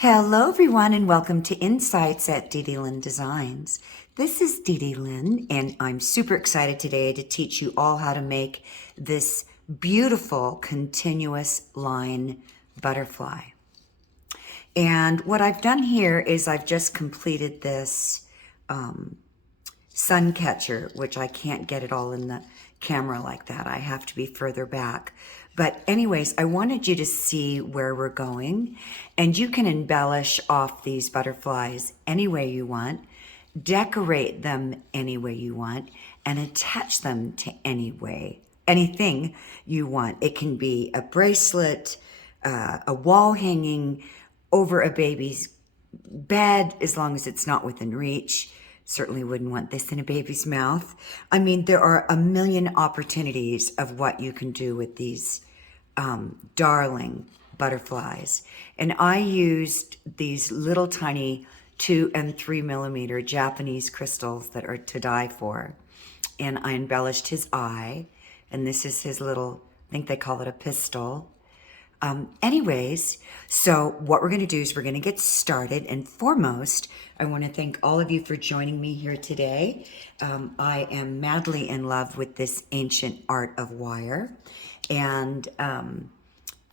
Hello everyone and welcome to Insights at DDLynn Designs. This is DDLynn and I'm super excited today to teach you all how to make this beautiful continuous line butterfly. And what I've done here is I've just completed this sun catcher, which I can't get it all in the camera like that. I have to be further back. But anyways, I wanted you to see where we're going, and you can embellish off these butterflies any way you want, decorate them any way you want, and attach them to anything you want. It can be a bracelet, a wall hanging over a baby's bed, as long as it's not within reach. Certainly wouldn't want this in a baby's mouth. I mean, there are a million opportunities of what you can do with these darling butterflies. And I used these little tiny 2 and 3 millimeter Japanese crystals that are to die for. And I embellished his eye. And this is his little, I think they call it a pistol. Anyways, so what we're going to do is we're going to get started. And foremost, I want to thank all of you for joining me here today. I am madly in love with this ancient art of wire. And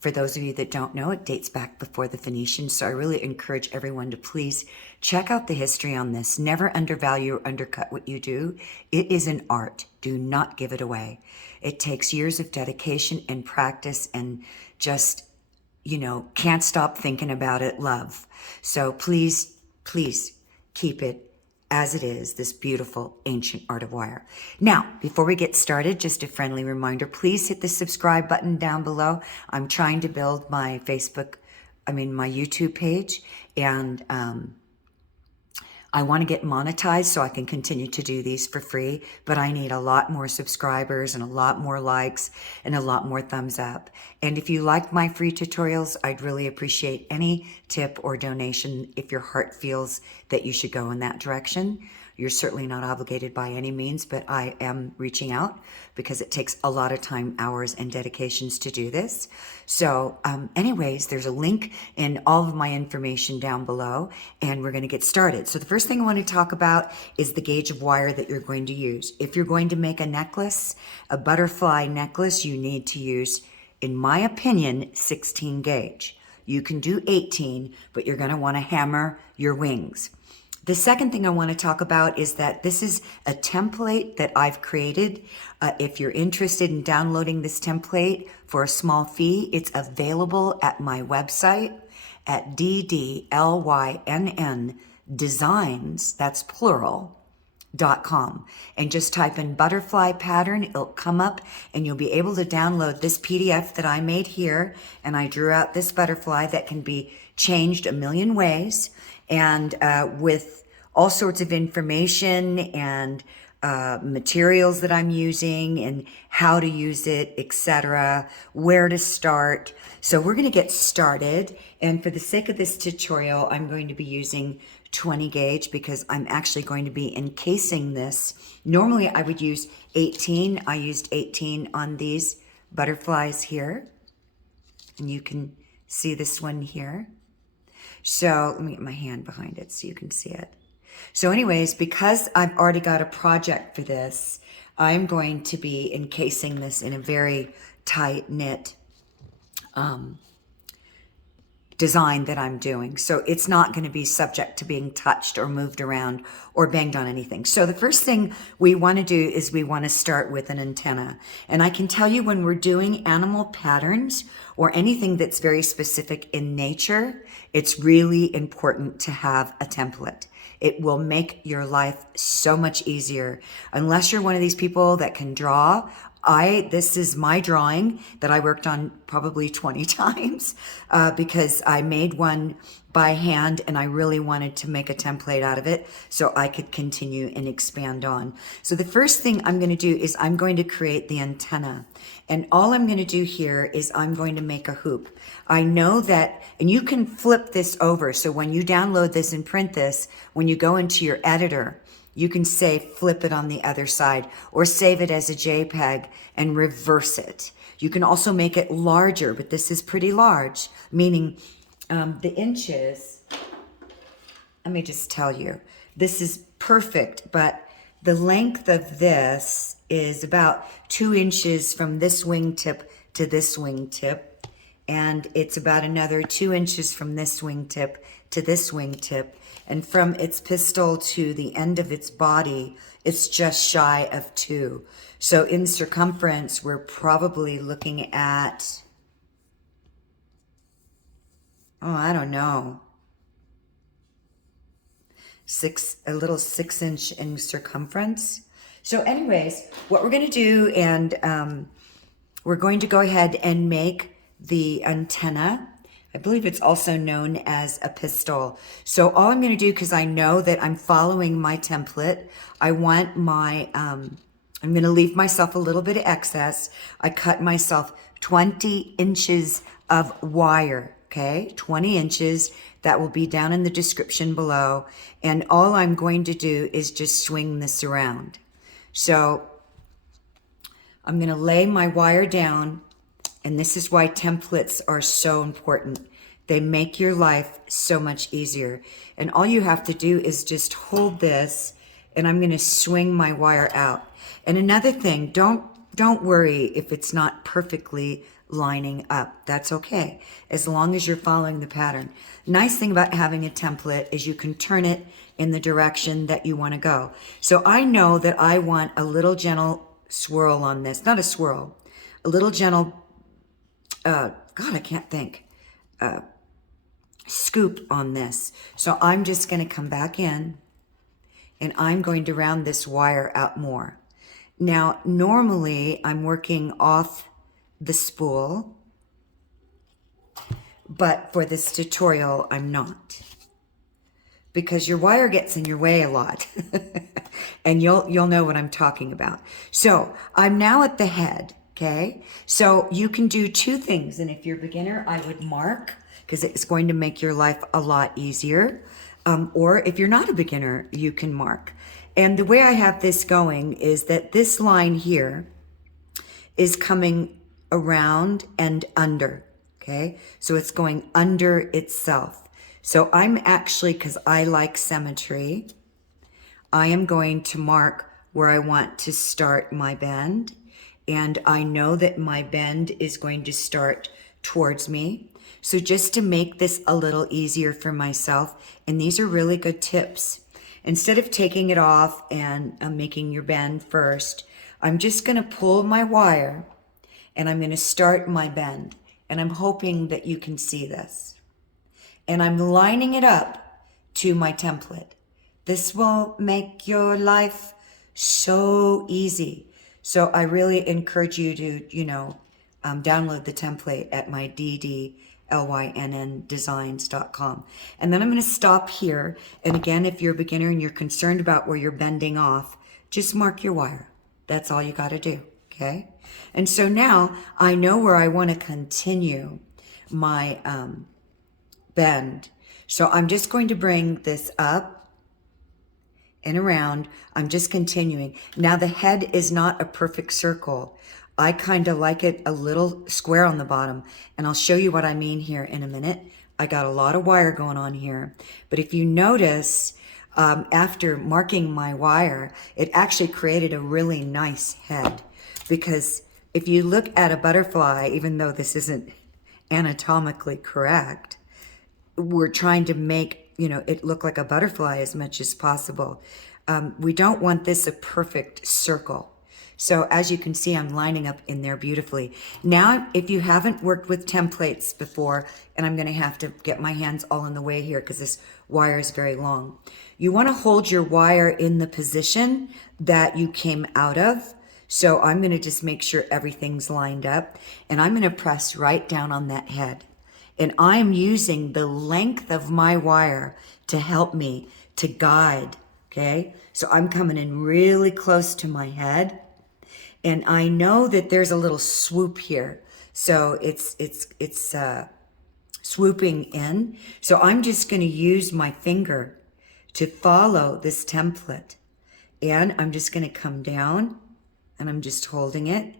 for those of you that don't know, it dates back before the Phoenicians. So I really encourage everyone to please check out the history on this. Never undervalue or undercut what you do. It is an art. Do not give it away. It takes years of dedication and practice and just, can't stop thinking about it, love. So please, please keep it as it is, this beautiful ancient art of wire. Now, before we get started, just a friendly reminder, please hit the subscribe button down below. I'm trying to build my my YouTube page, and I want to get monetized so I can continue to do these for free, but I need a lot more subscribers and a lot more likes and a lot more thumbs up. And if you like my free tutorials, I'd really appreciate any tip or donation if your heart feels that you should go in that direction. You're certainly not obligated by any means, but I am reaching out because it takes a lot of time, hours, and dedications to do this. So anyways, there's a link in all of my information down below, and we're going to get started. So the first thing I want to talk about is the gauge of wire that you're going to use. If you're going to make a necklace, a butterfly necklace, you need to use, in my opinion, 16 gauge. You can do 18, but you're going to want to hammer your wings. The second thing I want to talk about is that this is a template that I've created. If you're interested in downloading this template for a small fee, it's available at my website at DDLYNN designs, that's plural, .com, and just type in butterfly pattern. It'll come up and you'll be able to download this PDF that I made here. And I drew out this butterfly that can be changed a million ways, and with all sorts of information and materials that I'm using and how to use it, etc., where to start. So we're going to get started. And for the sake of this tutorial, I'm going to be using 20 gauge because I'm actually going to be encasing this. Normally I would use 18. I used 18 on these butterflies here. And you can see this one here. So let me get my hand behind it so you can see it. So anyways, because I've already got a project for this, I'm going to be encasing this in a very tight knit design that I'm doing. So it's not going to be subject to being touched or moved around or banged on anything. So the first thing we want to do is we want to start with an antenna. And I can tell you when we're doing animal patterns or anything that's very specific in nature, it's really important to have a template. It will make your life so much easier. Unless you're one of these people that can draw, this is my drawing that I worked on probably 20 times because I made one by hand and I really wanted to make a template out of it so I could continue and expand on. So the first thing I'm going to do is I'm going to create the antenna. And all I'm going to do here is I'm going to make a hoop. I know that, and you can flip this over. So when you download this and print this, when you go into your editor, you can say flip it on the other side or save it as a JPEG and reverse it. You can also make it larger, but this is pretty large, meaning the inches, let me just tell you, this is perfect, but the length of this is about 2 inches from this wingtip to this wingtip. And it's about another 2 inches from this wingtip to this wingtip. And from its pistil to the end of its body, it's just shy of 2. So in circumference, we're probably looking at, oh, I don't know, a little 6-inch in circumference. So anyways, what we're going to do, and we're going to go ahead and make the antenna. I believe it's also known as a pistil. So all I'm going to do, because I know that I'm following my template, I want my, I'm going to leave myself a little bit of excess. I cut myself 20 inches of wire, okay? 20 inches. That will be down in the description below. And all I'm going to do is just swing this around. So I'm going to lay my wire down, and this is why templates are so important. They make your life so much easier. And all you have to do is just hold this, and I'm going to swing my wire out. And another thing, don't worry if it's not perfectly lining up. That's okay, as long as you're following the pattern. Nice thing about having a template is you can turn it in the direction that you want to go. So I know that I want a little gentle swirl on this, not a swirl, a little gentle, God, I can't think, scoop on this. So I'm just going to come back in, and I'm going to round this wire out more. Now, normally I'm working off the spool, but for this tutorial, I'm not, because your wire gets in your way a lot. And you'll know what I'm talking about. So I'm now at the head, okay? So you can do 2 things. And if you're a beginner, I would mark, because it's going to make your life a lot easier. Or if you're not a beginner, you can mark. And the way I have this going is that this line here is coming around and under, okay? So it's going under itself. So I'm actually, because I like symmetry, I am going to mark where I want to start my bend. And I know that my bend is going to start towards me. So just to make this a little easier for myself, and these are really good tips, instead of taking it off and making your bend first, I'm just going to pull my wire, and I'm going to start my bend. And I'm hoping that you can see this. And I'm lining it up to my template. This will make your life so easy. So I really encourage you to, download the template at my DDLYNN designs.com. And then I'm going to stop here. And again, if you're a beginner and you're concerned about where you're bending off, just mark your wire. That's all you got to do. Okay. And so now I know where I want to continue my bend. So I'm just going to bring this up and around. I'm just continuing. Now the head is not a perfect circle. I kind of like it a little square on the bottom, and I'll show you what I mean here in a minute. I got a lot of wire going on here, but if you notice, after marking my wire, it actually created a really nice head, because if you look at a butterfly, even though this isn't anatomically correct, we're trying to make, it look like a butterfly as much as possible. We don't want this a perfect circle. So as you can see, I'm lining up in there beautifully. Now, if you haven't worked with templates before, and I'm going to have to get my hands all in the way here because this wire is very long. You want to hold your wire in the position that you came out of. So I'm going to just make sure everything's lined up, and I'm going to press right down on that head. And I'm using the length of my wire to help me to guide, okay? So I'm coming in really close to my head, and I know that there's a little swoop here. So it's swooping in. So I'm just going to use my finger to follow this template. And I'm just going to come down, and I'm just holding it,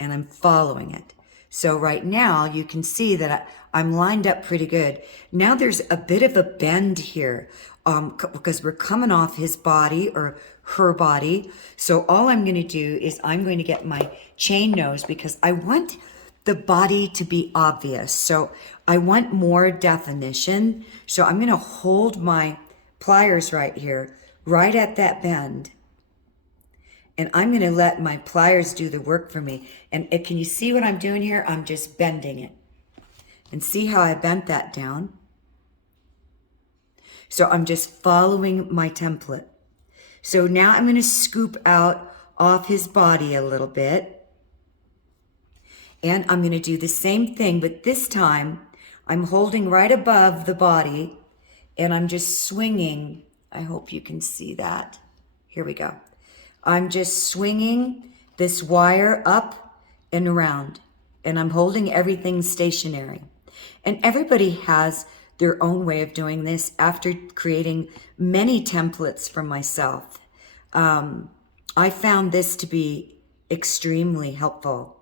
and I'm following it. So right now you can see that I'm lined up pretty good. Now there's a bit of a bend here because we're coming off his body or her body. So all I'm going to do is I'm going to get my chain nose because I want the body to be obvious. So I want more definition. So I'm going to hold my pliers right here, right at that bend. And I'm going to let my pliers do the work for me. And can you see what I'm doing here? I'm just bending it. And see how I bent that down? So I'm just following my template. So now I'm going to scoop out off his body a little bit. And I'm going to do the same thing, but this time I'm holding right above the body and I'm just swinging. I hope you can see that. Here we go. I'm just swinging this wire up and around, and I'm holding everything stationary. And everybody has their own way of doing this after creating many templates for myself. I found this to be extremely helpful.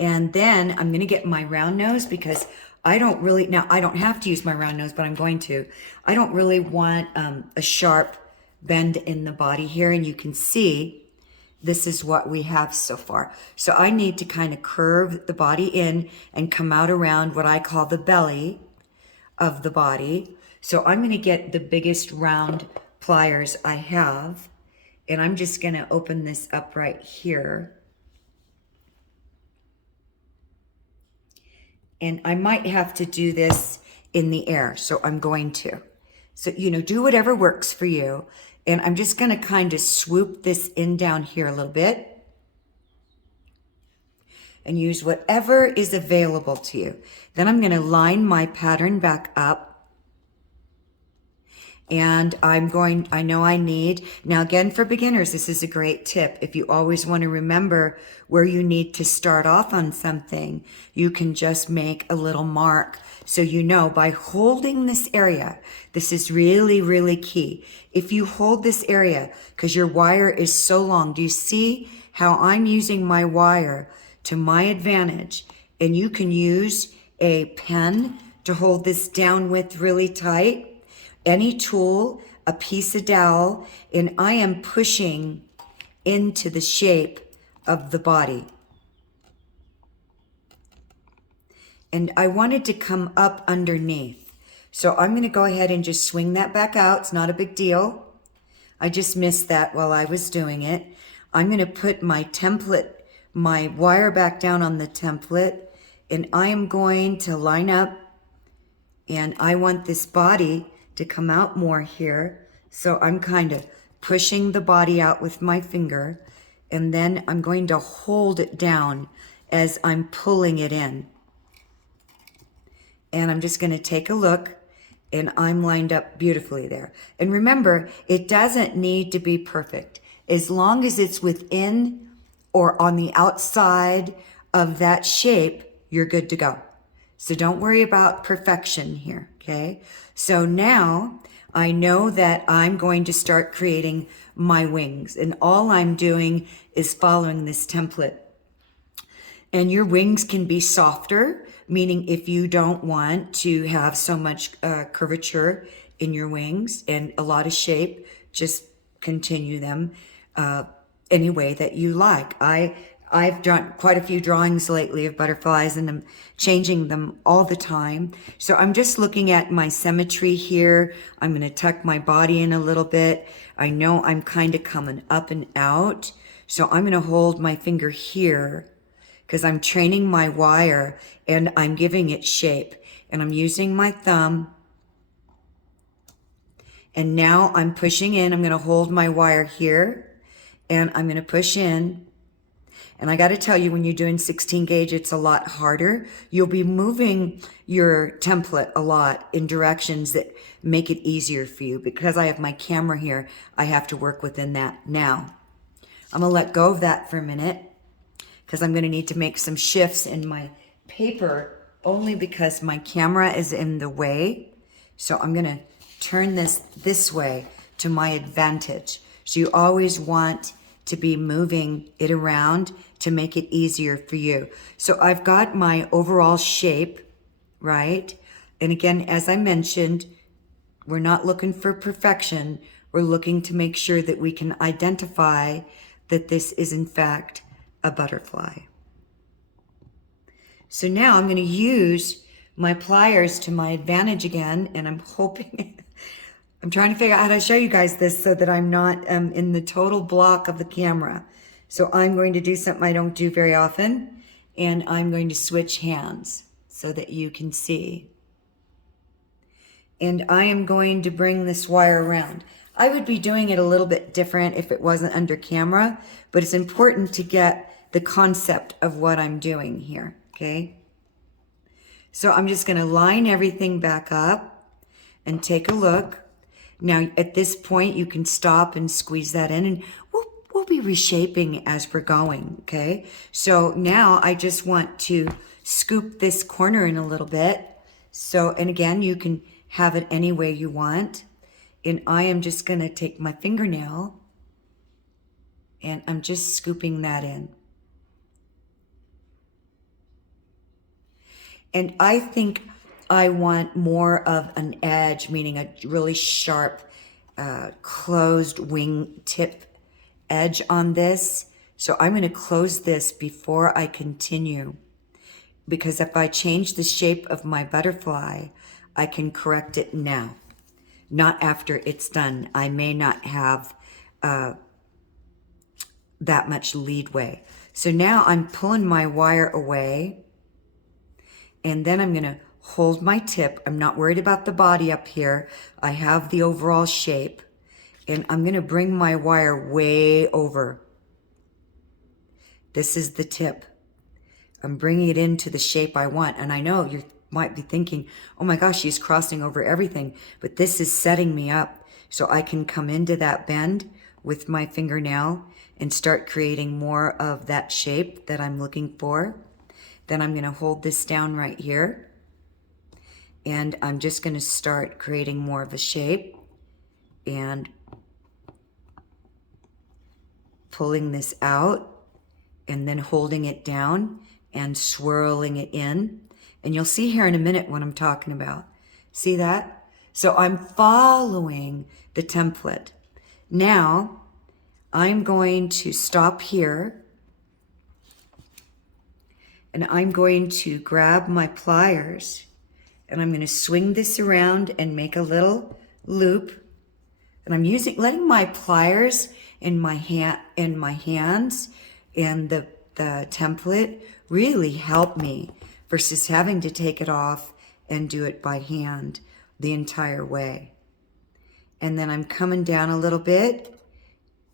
And then I'm going to get my round nose because I don't really, now I don't have to use my round nose, but I'm going to. I don't really want a sharp bend in the body here, and you can see this is what we have so far. So I need to kind of curve the body in and come out around what I call the belly of the body. So I'm going to get the biggest round pliers I have, and I'm just going to open this up right here. And I might have to do this in the air, so I'm going to. So, do whatever works for you. And I'm just going to kind of swoop this in down here a little bit and use whatever is available to you. Then I'm going to line my pattern back up. And I know I need, now again for beginners, this is a great tip. If you always want to remember where you need to start off on something, you can just make a little mark. So by holding this area, this is really, really key. If you hold this area, because your wire is so long, do you see how I'm using my wire to my advantage? And you can use a pen to hold this down with really tight. Any tool, a piece of dowel, and I am pushing into the shape of the body. And I wanted to come up underneath. So I'm going to go ahead and just swing that back out. It's not a big deal. I just missed that while I was doing it. I'm going to put my template, my wire back down on the template, and I am going to line up, and I want this body to come out more here. So I'm kind of pushing the body out with my finger, and then I'm going to hold it down as I'm pulling it in. And I'm just going to take a look, and I'm lined up beautifully there. And remember, it doesn't need to be perfect. As long as it's within or on the outside of that shape, you're good to go. So don't worry about perfection here, okay? So now I know that I'm going to start creating my wings, and all I'm doing is following this template. And your wings can be softer, meaning if you don't want to have so much curvature in your wings and a lot of shape, just continue them any way that you like. I've done quite a few drawings lately of butterflies, and I'm changing them all the time. So I'm just looking at my symmetry here. I'm going to tuck my body in a little bit. I know I'm kind of coming up and out. So I'm going to hold my finger here because I'm training my wire and I'm giving it shape. And I'm using my thumb. And now I'm pushing in. I'm going to hold my wire here, and I'm going to push in. And I got to tell you, when you're doing 16 gauge, it's a lot harder. You'll be moving your template a lot in directions that make it easier for you. Because I have my camera here, I have to work within that now. I'm going to let go of that for a minute because I'm going to need to make some shifts in my paper only because my camera is in the way. So I'm going to turn this way to my advantage. So you always want to be moving it around to make it easier for you. So I've got my overall shape, right? And again, as I mentioned, we're not looking for perfection. We're looking to make sure that we can identify that this is in fact a butterfly. So now I'm going to use my pliers to my advantage again, and I'm hoping, I'm trying to figure out how to show you guys this so that I'm not in the total block of the camera. So I'm going to do something I don't do very often, and I'm going to switch hands so that you can see. And I am going to bring this wire around. I would be doing it a little bit different if it wasn't under camera, but it's important to get the concept of what I'm doing here, okay? So I'm just going to line everything back up and take a look. Now, at this point, you can stop and squeeze that in, and we'll be reshaping as we're going, okay? So now I just want to scoop this corner in a little bit. So, and again, you can have it any way you want. And I am just going to take my fingernail and I'm just scooping that in. And I think I want more of an edge, meaning a really sharp, closed wing tip edge on this. So I'm going to close this before I continue, because if I change the shape of my butterfly, I can correct it now, not after it's done. I may not have that much leadway. So now I'm pulling my wire away, and then I'm going to hold my tip. I'm not worried about the body up here. I have the overall shape, and I'm going to bring my wire way over. This is the tip. I'm bringing it into the shape I want. And I know you might be thinking, oh my gosh, she's crossing over everything. But this is setting me up so I can come into that bend with my fingernail and start creating more of that shape that I'm looking for. Then I'm going to hold this down right here. And I'm just going to start creating more of a shape and pulling this out and then holding it down and swirling it in. And you'll see here in a minute what I'm talking about. See that? So I'm following the template. Now, I'm going to stop here. And I'm going to grab my pliers. And I'm going to swing this around and make a little loop. And I'm letting my pliers in my hands and the template really help me versus having to take it off and do it by hand the entire way. And then I'm coming down a little bit.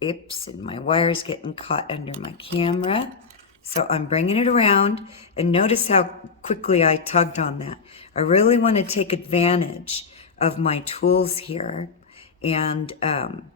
Oops, and my wire's getting caught under my camera. So I'm bringing it around, and notice how quickly I tugged on that. I really want to take advantage of my tools here, and I'm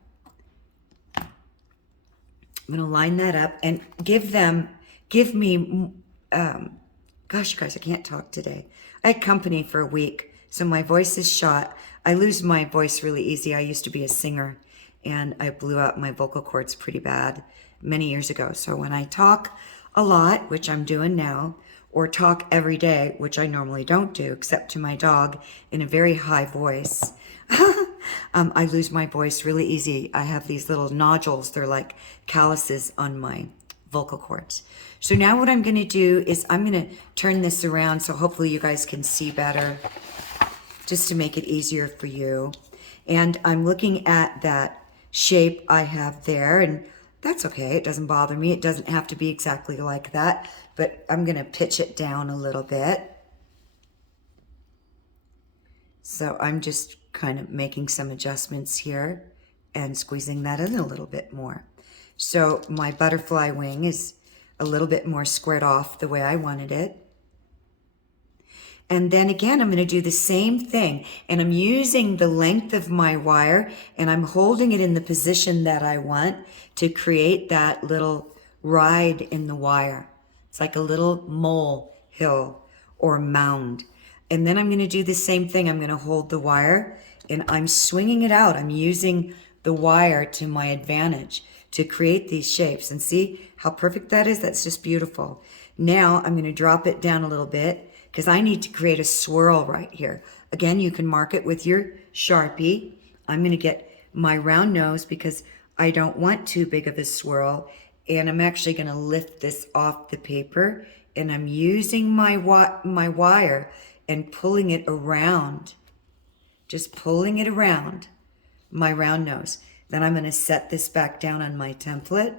going to line that up and give me, gosh, you guys, I can't talk today. I had company for a week, so my voice is shot. I lose my voice really easy. I used to be a singer, and I blew out my vocal cords pretty bad many years ago. So when I talk a lot, which I'm doing now, or talk every day, which I normally don't do, except to my dog in a very high voice, I lose my voice really easy. I have these little nodules. They're like calluses on my vocal cords. So now what I'm going to do is I'm going to turn this around so hopefully you guys can see better, just to make it easier for you. And I'm looking at that shape I have there, and that's okay. It doesn't bother me. It doesn't have to be exactly like that, but I'm going to pitch it down a little bit. So I'm just kind of making some adjustments here and squeezing that in a little bit more. So my butterfly wing is a little bit more squared off the way I wanted it. And then again, I'm going to do the same thing. And I'm using the length of my wire, and I'm holding it in the position that I want to create that little ride in the wire. It's like a little mole hill or mound. And then I'm going to do the same thing. I'm going to hold the wire, and I'm swinging it out. I'm using the wire to my advantage to create these shapes. And see how perfect that is? That's just beautiful. Now I'm going to drop it down a little bit because I need to create a swirl right here. Again, you can mark it with your Sharpie. I'm going to get my round nose because I don't want too big of a swirl. And I'm actually going to lift this off the paper. And I'm using my wire and pulling it around. Just pulling it around my round nose. Then I'm going to set this back down on my template.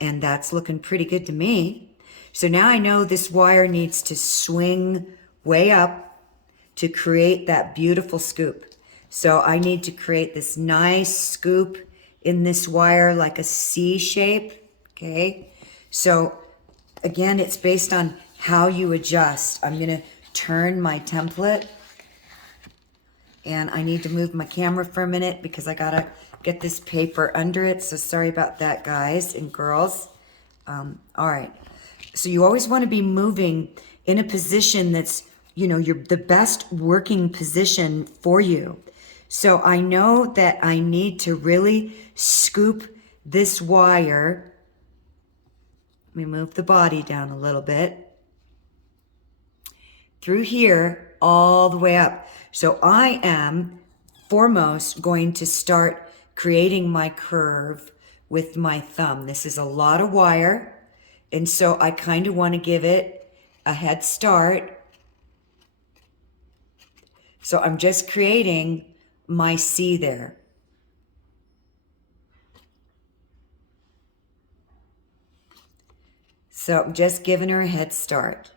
And that's looking pretty good to me. So now I know this wire needs to swing way up to create that beautiful scoop. So I need to create this nice scoop in this wire like a C shape. Okay. So again, it's based on how you adjust. I'm going to turn my template. And I need to move my camera for a minute because I got to get this paper under it. So sorry about that, guys and girls. All right. So you always want to be moving in a position that's, you know, the best working position for you. So I know that I need to really scoop this wire. Let me move the body down a little bit. Through here, all the way up. So I am foremost going to start creating my curve with my thumb. This is a lot of wire. And so I kind of want to give it a head start. So I'm just creating my C there. So I'm just giving her a head start.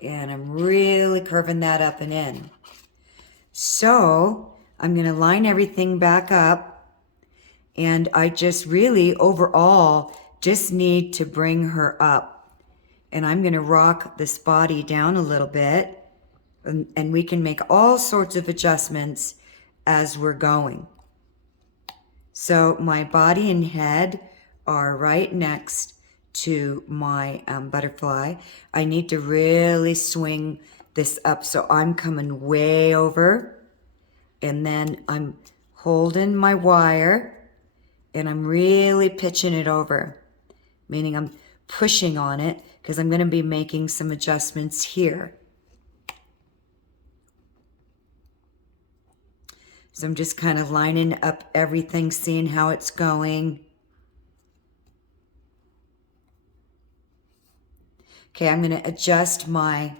And I'm really curving that up and in. So I'm going to line everything back up. And I just really overall just need to bring her up. And I'm going to rock this body down a little bit. And we can make all sorts of adjustments as we're going. So my body and head are right next to my butterfly. I need to really swing this up. So I'm coming way over. And then I'm holding my wire. And I'm really pitching it over. Meaning I'm pushing on it because I'm going to be making some adjustments here. So I'm just kind of lining up everything, seeing how it's going. Okay, I'm going to adjust my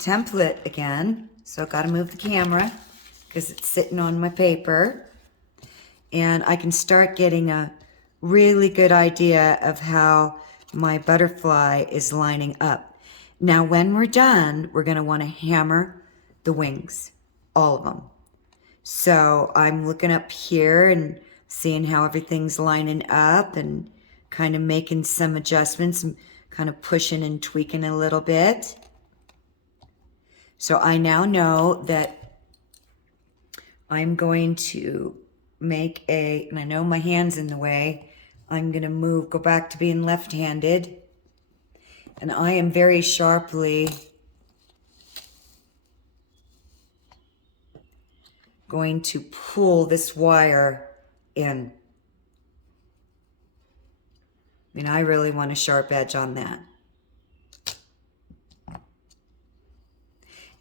template again. So I've got to move the camera because it's sitting on my paper. And I can start getting a really good idea of how my butterfly is lining up. Now, when we're done, we're going to want to hammer the wings, all of them. So I'm looking up here and seeing how everything's lining up and kind of making some adjustments and kind of pushing and tweaking a little bit. So I now know that I'm going to make and I know my hand's in the way, I'm going to go back to being left-handed. And I am very sharply going to pull this wire in. I mean, I really want a sharp edge on that.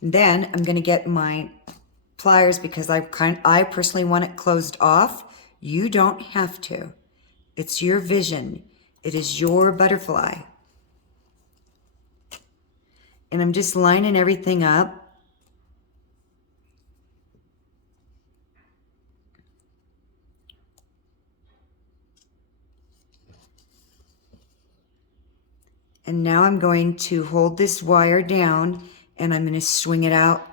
And then I'm going to get my pliers because I personally want it closed off. You don't have to. It's your vision. It is your butterfly. And I'm just lining everything up. And now I'm going to hold this wire down and I'm going to swing it out.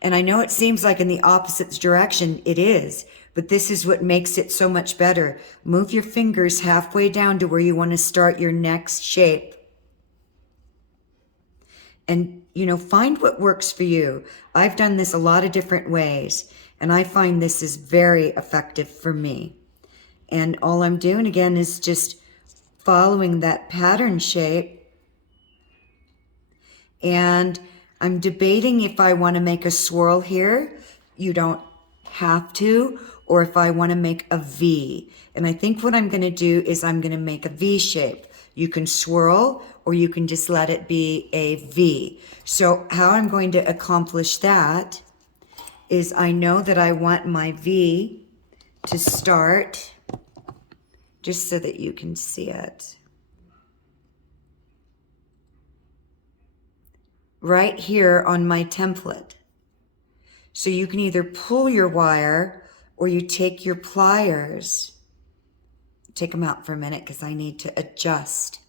And I know it seems like in the opposite direction, it is, but this is what makes it so much better. Move your fingers halfway down to where you want to start your next shape. And, you know, find what works for you. I've done this a lot of different ways, and I find this is very effective for me. And all I'm doing again is just following that pattern shape. And I'm debating if I want to make a swirl here. You don't have to, or if I want to make a V. And I think what I'm going to do is I'm going to make a V shape. You can swirl or you can just let it be a V. So how I'm going to accomplish that is I know that I want my V to start, just so that you can see it, right here on my template. So you can either pull your wire or you take your pliers. Take them out for a minute because I need to adjust.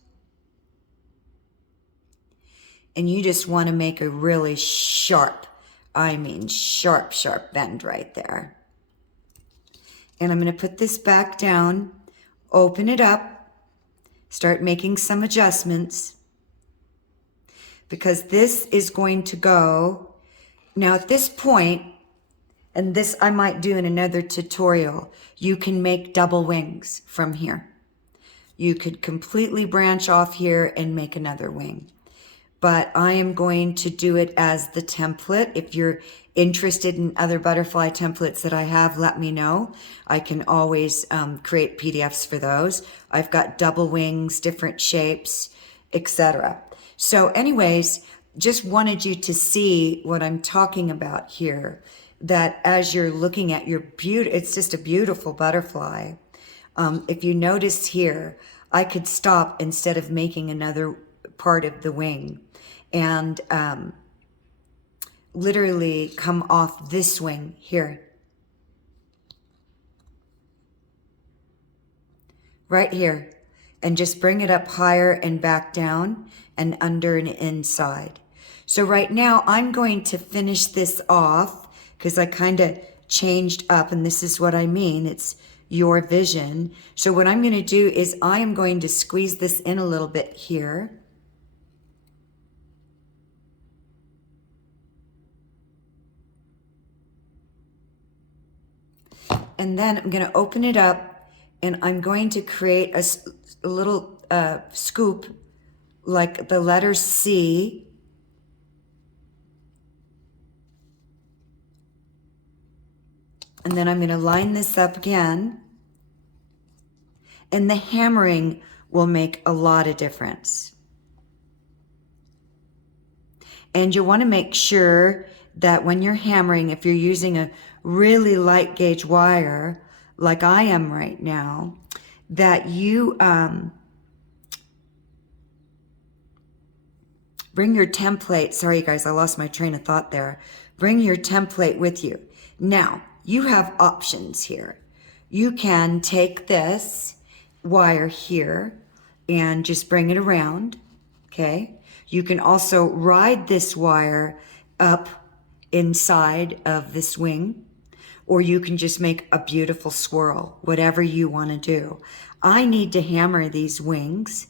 And you just want to make a really sharp, I mean sharp, sharp bend right there. And I'm going to put this back down, open it up, start making some adjustments, because this is going to go. Now at this point, and this I might do in another tutorial, you can make double wings from here. You could completely branch off here and make another wing. But I am going to do it as the template. If you're interested in other butterfly templates that I have, let me know. I can always create PDFs for those. I've got double wings, different shapes, etc. So anyways, just wanted you to see what I'm talking about here, that as you're looking at your it's just a beautiful butterfly. If you notice here, I could stop instead of making another part of the wing and literally come off this wing here. Right here. And just bring it up higher and back down and under and inside. So right now I'm going to finish this off because I kind of changed up, and this is what I mean. It's your vision. So what I'm going to do is I am going to squeeze this in a little bit here. And then I'm going to open it up and I'm going to create a little scoop like the letter C. And then I'm going to line this up again. And the hammering will make a lot of difference. And you want to make sure that when you're hammering, if you're using a really light gauge wire, like I am right now, that you bring your template. Sorry, you guys, I lost my train of thought there. Bring your template with you. Now, you have options here. You can take this wire here and just bring it around, okay? You can also ride this wire up inside of this wing, or you can just make a beautiful swirl, whatever you want to do. I need to hammer these wings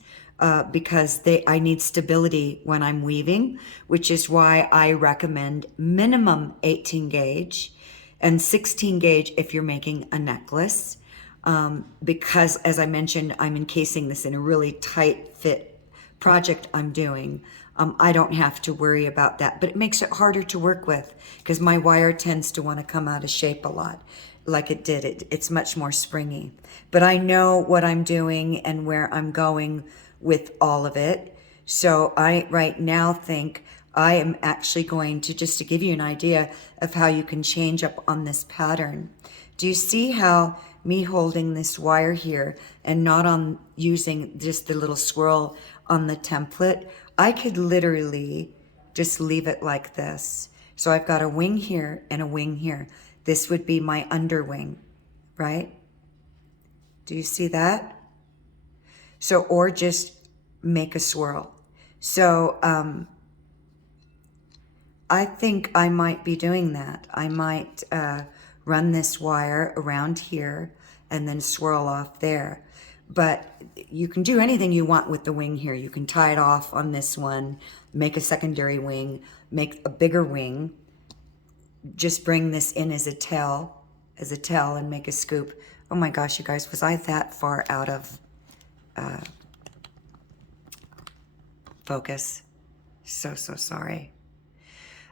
because I need stability when I'm weaving, which is why I recommend minimum 18 gauge and 16 gauge if you're making a necklace. Because as I mentioned, I'm encasing this in a really tight fit project I'm doing. I don't have to worry about that, but it makes it harder to work with because my wire tends to want to come out of shape a lot like it did. It's much more springy, but I know what I'm doing and where I'm going with all of it. So I right now think I am actually going to, just to give you an idea of how you can change up on this pattern. Do you see how me holding this wire here and not on using just the little swirl on the template, I could literally just leave it like this. So I've got a wing here and a wing here. This would be my underwing, right? Do you see that? So, or just make a swirl. So I think I might be doing that. I might run this wire around here and then swirl off there. But you can do anything you want with the wing here. You can tie it off on this one, make a secondary wing, make a bigger wing, just bring this in as a tail and make a scoop. Oh my gosh, you guys, was I that far out of focus? So sorry.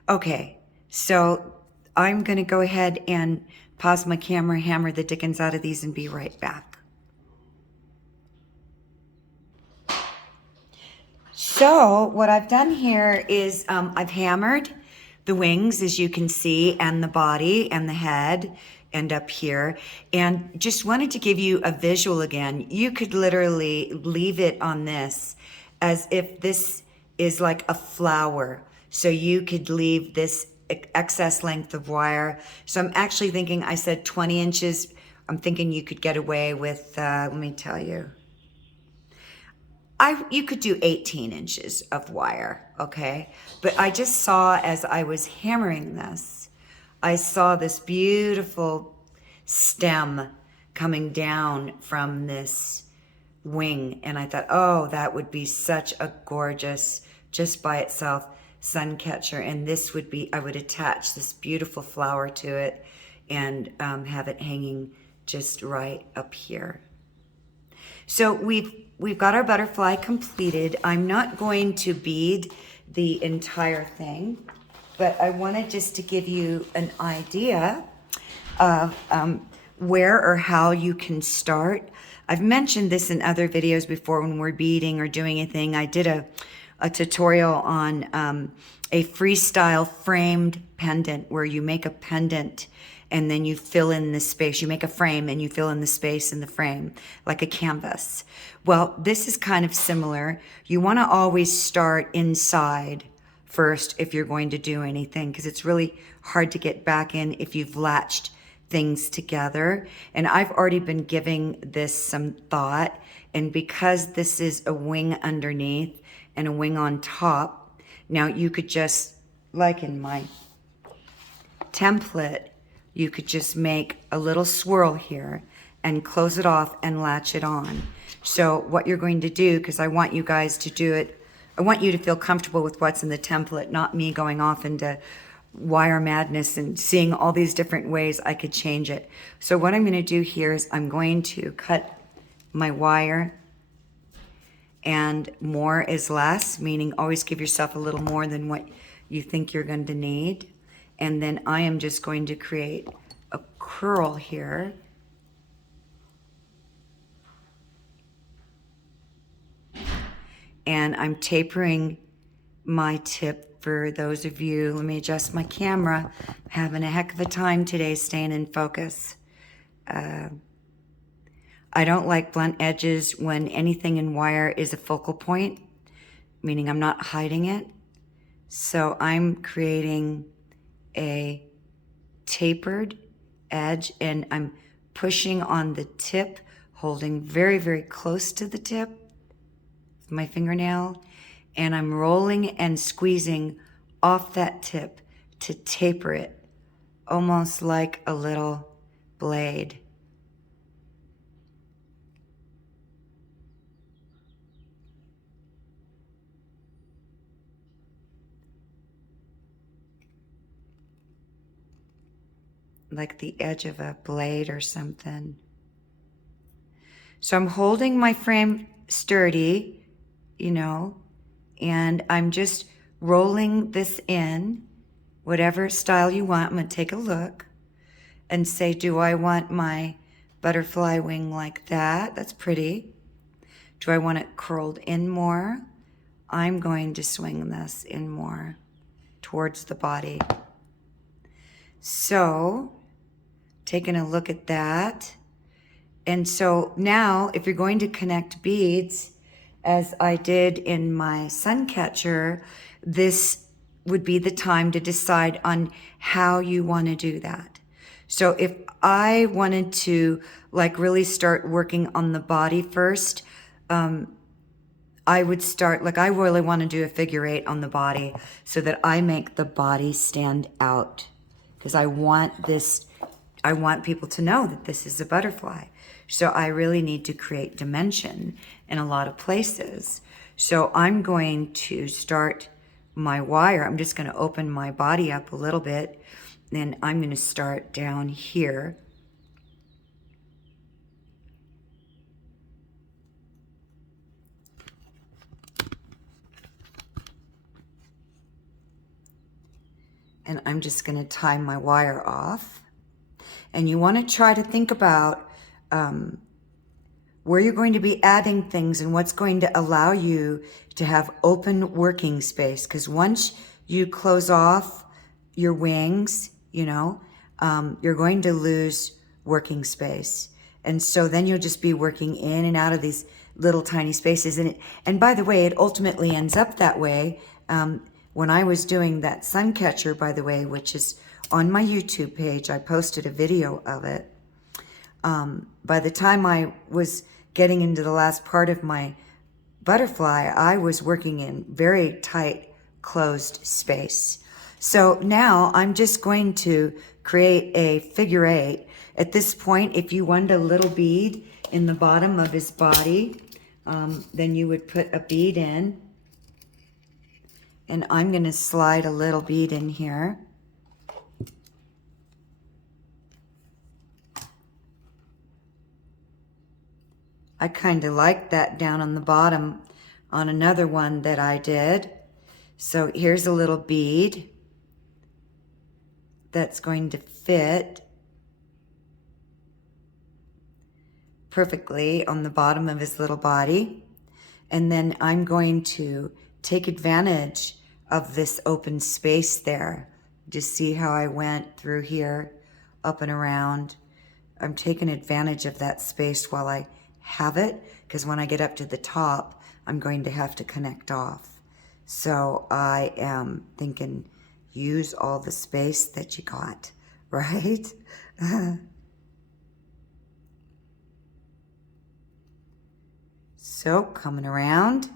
Okay, so I'm going to go ahead and pause my camera, hammer the dickens out of these, and be right back. So what I've done here is I've hammered the wings, as you can see, and the body and the head and up here, and just wanted to give you a visual again. You could literally leave it on this as if this is like a flower. So you could leave this excess length of wire. So I'm actually thinking, I said 20 inches. I'm thinking you could get away with, let me tell you, you could do 18 inches of wire, okay? But I just saw, as I was hammering this, I saw this beautiful stem coming down from this wing, and I thought, oh, that would be such a gorgeous, just by itself, sun catcher. And this would be, I would attach this beautiful flower to it and have it hanging just right up here. So we've got our butterfly completed. I'm not going to bead the entire thing, but I wanted just to give you an idea of where or how you can start. I've mentioned this in other videos before when we're beading or doing anything. I did a tutorial on a freestyle framed pendant where you make a pendant and then you fill in the space. You make a frame and you fill in the space in the frame like a canvas. Well, this is kind of similar. You want to always start inside first if you're going to do anything, because it's really hard to get back in if you've latched things together. And I've already been giving this some thought, and because this is a wing underneath and a wing on top, now you could just, like in my template, you could just make a little swirl here and close it off and latch it on. So what you're going to do, because I want you guys to do it, I want you to feel comfortable with what's in the template, not me going off into wire madness and seeing all these different ways I could change it. So what I'm going to do here is I'm going to cut my wire, and more is less, meaning always give yourself a little more than what you think you're going to need. And then I am just going to create a curl here. And I'm tapering my tip for those of you. Let me adjust my camera. I'm having a heck of a time today staying in focus. I don't like blunt edges when anything in wire is a focal point, meaning I'm not hiding it. So I'm creating a tapered edge, and I'm pushing on the tip, holding very, very close to the tip with my fingernail, and I'm rolling and squeezing off that tip to taper it, almost like a little blade. Like the edge of a blade or something. So I'm holding my frame sturdy, you know, and I'm just rolling this in, whatever style you want. I'm going to take a look and say, do I want my butterfly wing like that? That's pretty. Do I want it curled in more? I'm going to swing this in more towards the body. So, taking a look at that. And so now, if you're going to connect beads, as I did in my sun catcher, this would be the time to decide on how you want to do that. So if I wanted to like really start working on the body first, I would start, like I really want to do a figure 8 on the body so that I make the body stand out, because I want people to know that this is a butterfly. So I really need to create dimension in a lot of places. So I'm going to start my wire. I'm just going to open my body up a little bit, and I'm going to start down here. And I'm just going to tie my wire off. And you want to try to think about where you're going to be adding things and what's going to allow you to have open working space. Because once you close off your wings, you know, you're going to lose working space. And so then you'll just be working in and out of these little tiny spaces. And by the way, it ultimately ends up that way. When I was doing that sun catcher, by the way, which is on my YouTube page, I posted a video of it. By the time I was getting into the last part of my butterfly, I was working in very tight, closed space. So now I'm just going to create a figure 8. At this point, if you wanted a little bead in the bottom of his body, then you would put a bead in. And I'm going to slide a little bead in here. I kind of like that down on the bottom on another one that I did. So here's a little bead that's going to fit perfectly on the bottom of his little body. And then I'm going to take advantage of this open space there. Just see how I went through here, up and around. I'm taking advantage of that space while I have it, because when I get up to the top, I'm going to have to connect off. So I am thinking, use all the space that you got, right? So coming around.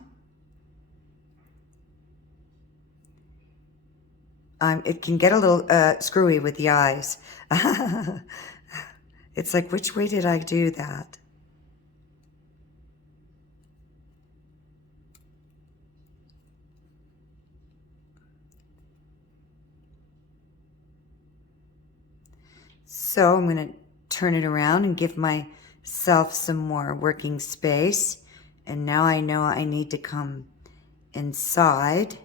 It can get a little screwy with the eyes. It's like, which way did I do that? So I'm going to turn it around and give myself some more working space. And now I know I need to come inside.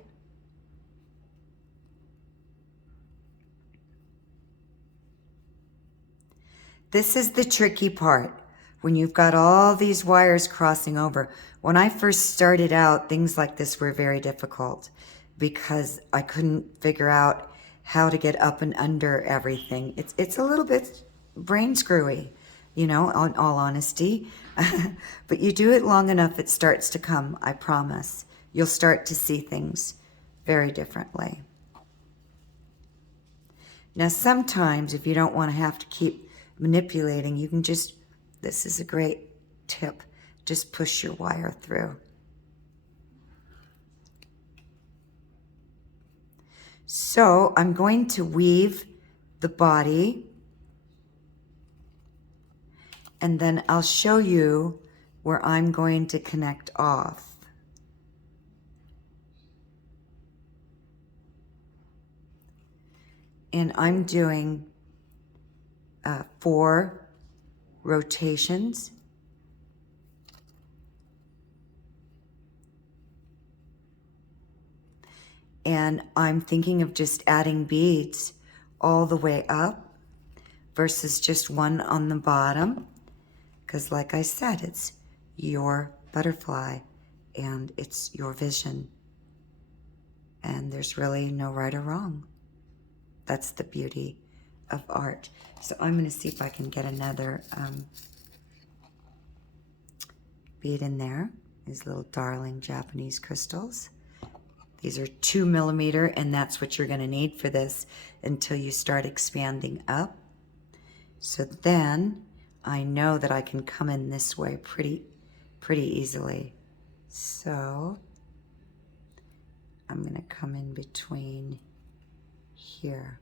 This is the tricky part when you've got all these wires crossing over. When I first started out, things like this were very difficult because I couldn't figure out how to get up and under everything. It's a little bit brain screwy, you know, in all honesty. But you do it long enough, it starts to come, I promise. You'll start to see things very differently. Now, sometimes if you don't want to have to keep manipulating, you can just, this is a great tip, just push your wire through. So I'm going to weave the body, and then I'll show you where I'm going to connect off. And I'm doing 4 rotations. And I'm thinking of just adding beads all the way up versus just one on the bottom. Because like I said, it's your butterfly and it's your vision. And there's really no right or wrong. That's the beauty of art. So I'm going to see if I can get another bead in there. These little darling Japanese crystals. These are 2 millimeter, and that's what you're going to need for this until you start expanding up. So then I know that I can come in this way pretty easily. So I'm going to come in between here.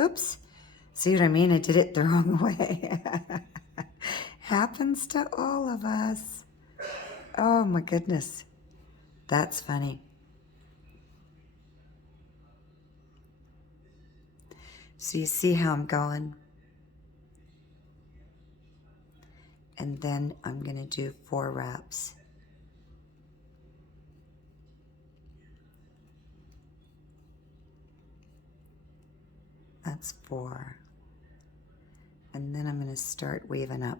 Oops. See what I mean? I did it the wrong way. Happens to all of us. Oh my goodness. That's funny. So you see how I'm going? And then I'm going to do 4 wraps. That's 4. And then I'm going to start weaving up.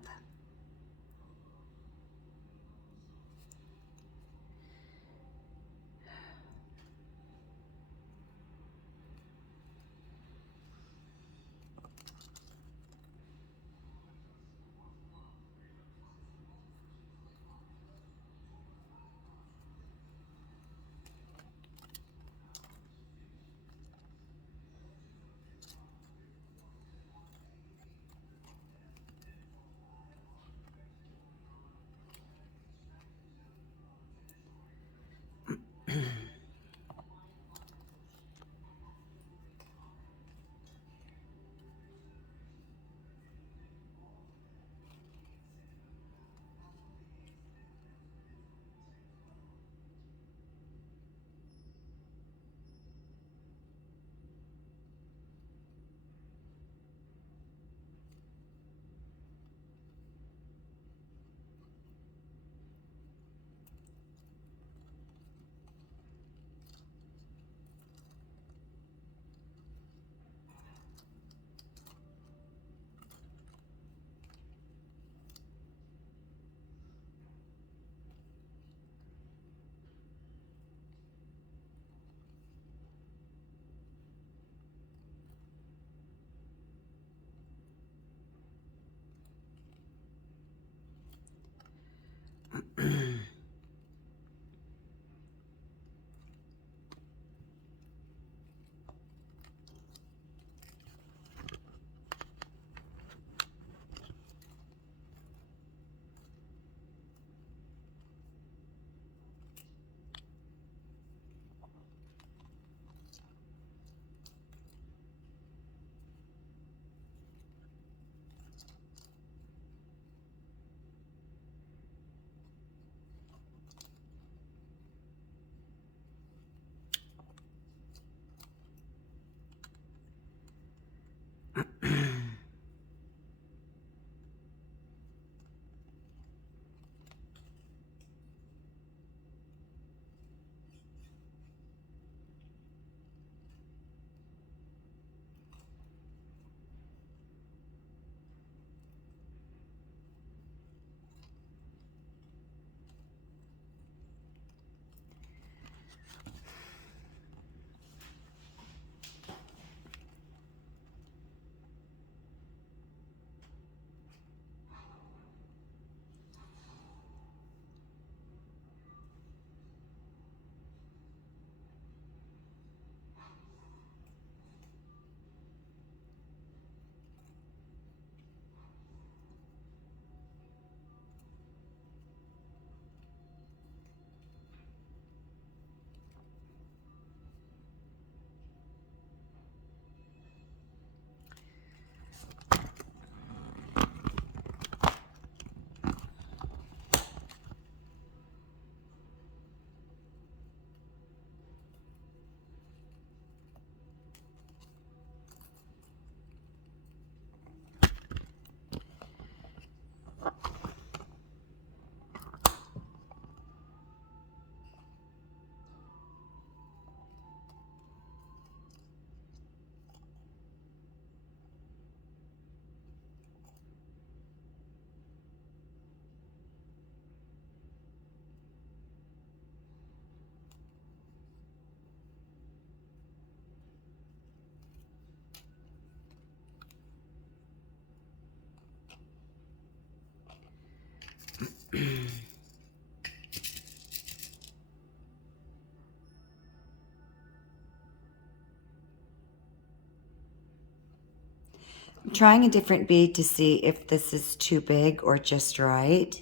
I'm trying a different bead to see if this is too big or just right.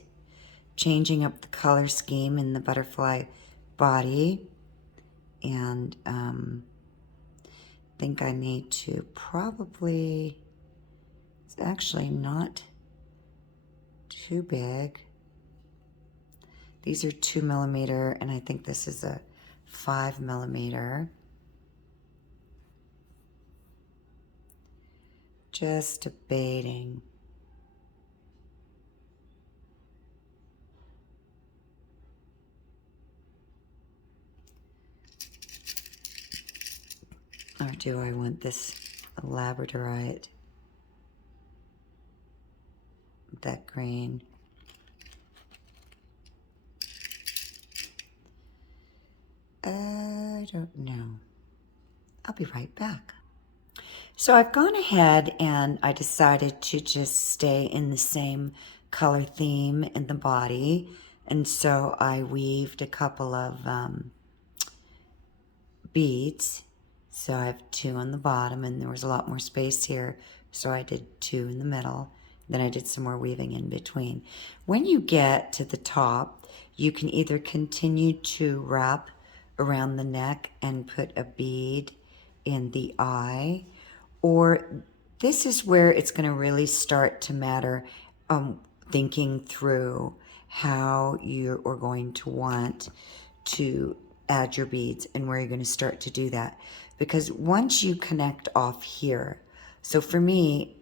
Changing up the color scheme in the butterfly body. And I think I need to probably, it's actually not too big. These are 2mm, and I think this is a 5mm. Just debating. Or do I want this labradorite, that green. I don't know. I'll be right back. So I've gone ahead and I decided to just stay in the same color theme in the body. And so I weaved a couple of beads. So I have 2 on the bottom, and there was a lot more space here, so I did 2 in the middle. Then I did some more weaving in between. When you get to the top, you can either continue to wrap around the neck and put a bead in the eye, or this is where it's going to really start to matter, thinking through how you are going to want to add your beads and where you're going to start to do that. Because once you connect off here, so for me,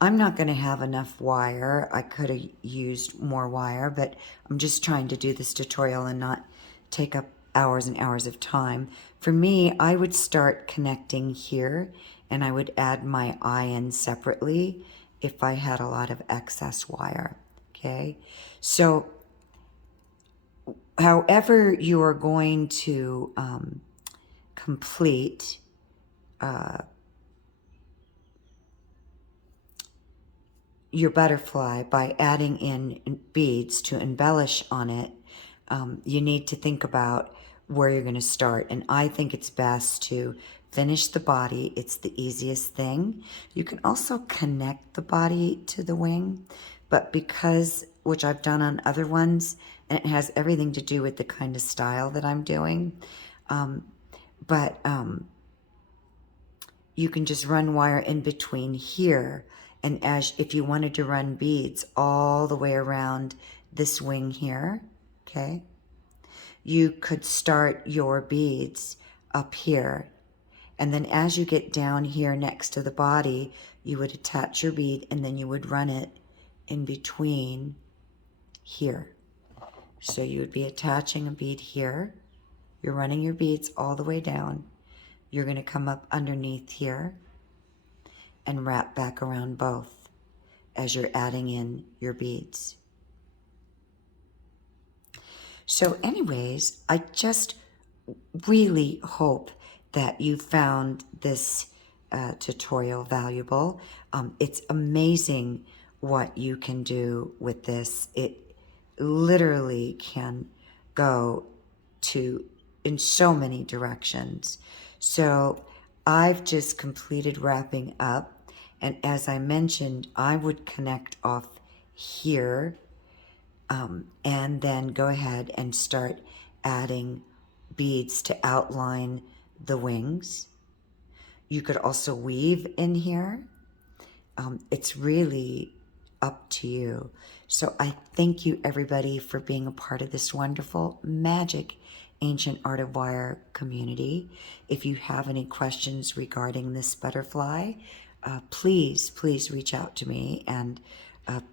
I'm not going to have enough wire. I could have used more wire, but I'm just trying to do this tutorial and not take up hours and hours of time. For me, I would start connecting here, and I would add my eye in separately if I had a lot of excess wire. Okay, so however you are going to complete your butterfly by adding in beads to embellish on it, you need to think about where you're going to start. And I think it's best to finish the body. It's the easiest thing. You can also connect the body to the wing, but because, which I've done on other ones, and it has everything to do with the kind of style that I'm doing, you can just run wire in between here, and as if you wanted to run beads all the way around this wing here, okay, you could start your beads up here, and then as you get down here next to the body, you would attach your bead, and then you would run it in between here. So you would be attaching a bead here, you're running your beads all the way down, you're going to come up underneath here and wrap back around both as you're adding in your beads. So anyways, I just really hope that you found this tutorial valuable. It's amazing what you can do with this. It literally can go in so many directions. So I've just completed wrapping up, and as I mentioned, I would connect off here, and then go ahead and start adding beads to outline the wings. You could also weave in here. It's really up to you. So I thank you, everybody, for being a part of this wonderful, magic, ancient art of wire community. If you have any questions regarding this butterfly, please reach out to me and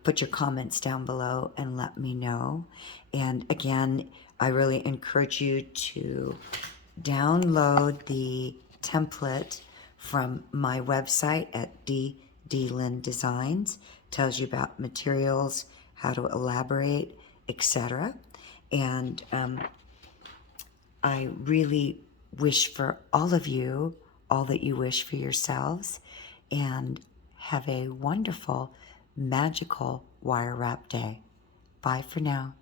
put your comments down below and let me know. And again, I really encourage you to download the template from my website at DDLynn Designs. Tells you about materials, how to elaborate, etc. And I really wish for all of you all that you wish for yourselves, and have a wonderful, magical wire wrap day. Bye for now.